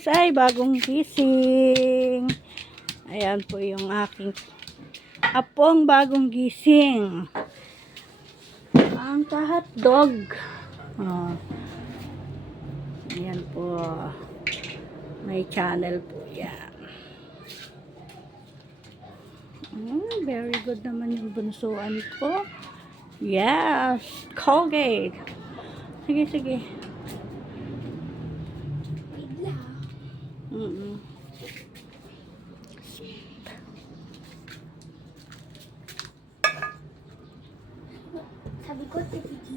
guys ay bagong gising. Ayan po yung aking apong bagong gising. Ang kahatdog. Oh. Ayan po. May channel po yan. Mm, very good naman yung bunsuan ko. Yes! Colgate. Sige, sige.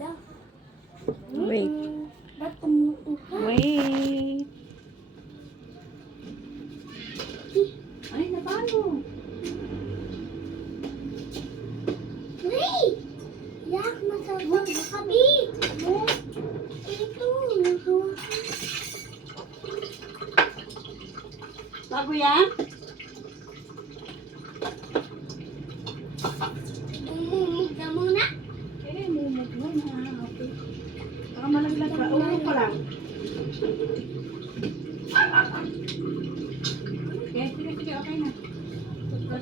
Bigla. Wait. Ba't umuuha? Wait. Ay, na paano? Hey! Yak, masabang kabi! Mo! Ito, nagawa ko. Bago yan? Umumog na muna. Eh, mumog mo na. Okay. Baka malaglag pa. Ulo pa lang. Okay, sige, sige. Okay na.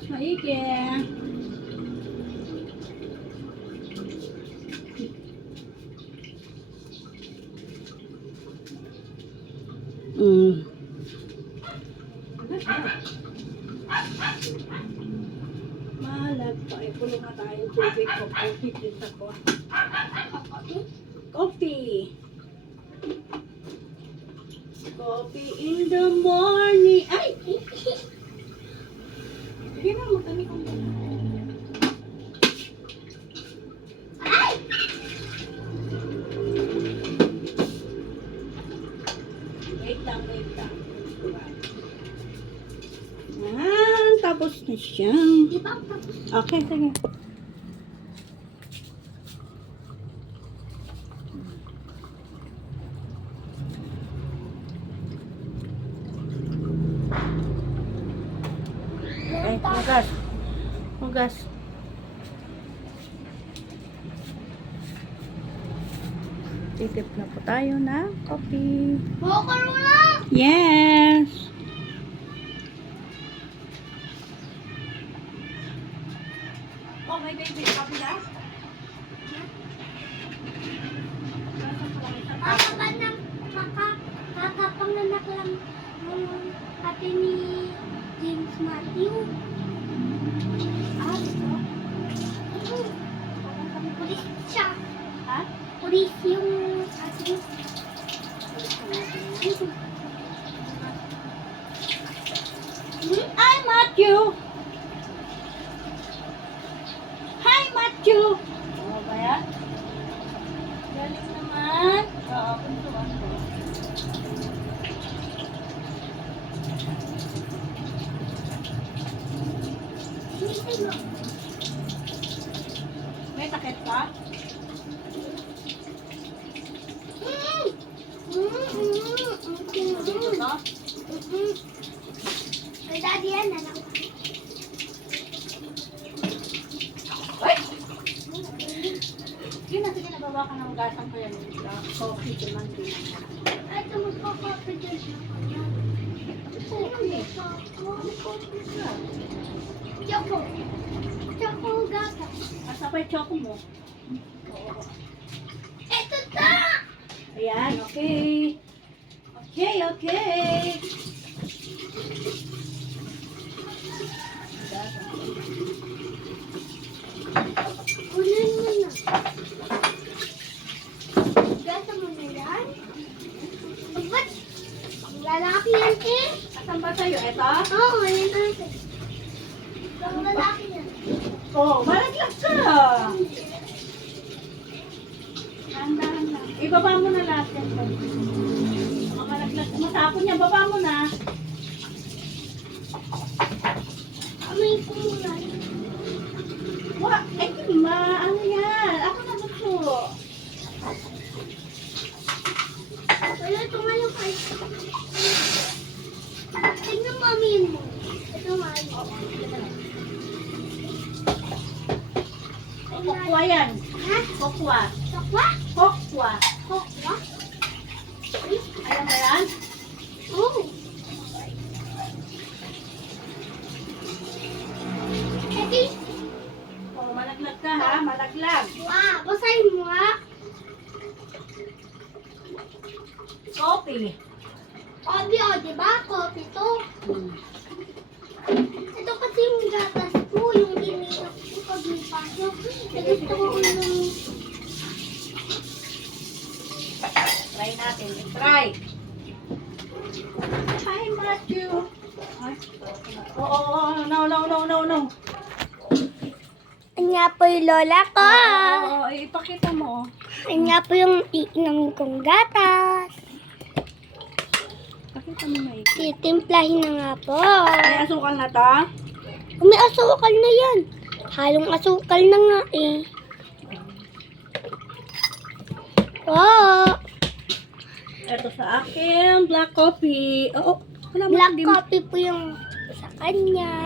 Tapos maigi. Mm. Malag pa. Eh, pulo nga tayo. Tubig. Coffee din ako. Coffee. Coffee in the morning. Tapos? Okay, sige. Okay, hugas. Hugas. Titip na po tayo na coffee. Mokorula! Yes! Oh, my baby, copy na? Mama ba nang kaka, kakapanganak lang ng ate ni James Matthew? Ah, ito? Ito. Pulis siya. Ha? Pulis yung ate. Hmm? Hi, Matthew! Hi, Matthew! Oo ba yan? Galing naman. Oo, punto ako. Sinisin mo. May sakit ka? Hmm. Hmm, hmm, hmm, Dito hmm. to? Mhm. Kay daddy yan, anak. Ay! Sige na, sige na, baba ka ng gasang ko yan. Coffee, naman din. Ay, ito magkakape dyan siya. Choco. Choco gata. Asa pa yung choco mo? Ito ta! Ayan, okay. Okay, okay. Kunin mo na. Gata mo na yan. Ba't? Ang lalaki yan eh. Asan ba sa'yo? Ito? Oo, oh, yan natin. Ang lalaki yan. Oh, malaglag ka. Lang. Ibaba mo na lahat yan. Mga malaglag. Matapon yan, baba mo na. Amoy ko muna. Wa, ay, ma, ano yan? Ako na. Wala kahit. Tingnan mo amin mo. Ito nga yun. Kokwa yan. Ha? Kokwa. Ingat ka ha, malaglag. Wow, basahin mo ha. Coffee. O, oh, di, o, di ba? Coffee to. Hmm. Ito kasi yung gatas ko, yung iniinom ko pag may pasok. Ko inumin. Try natin. Try. Hi, Matthew. Ay, oh, oh, oh, no, no, no, no, no. Nga po yung lola ko? Oo, ipakita mo. Ano nga po yung iinom kong gatas? Pakita mo na Titimplahin na nga po. May asukal na ta? May asukal na yan. Halong asukal na nga eh. Oh, Ito sa akin, black coffee. Oo, wala mo black coffee po yung sa kanya.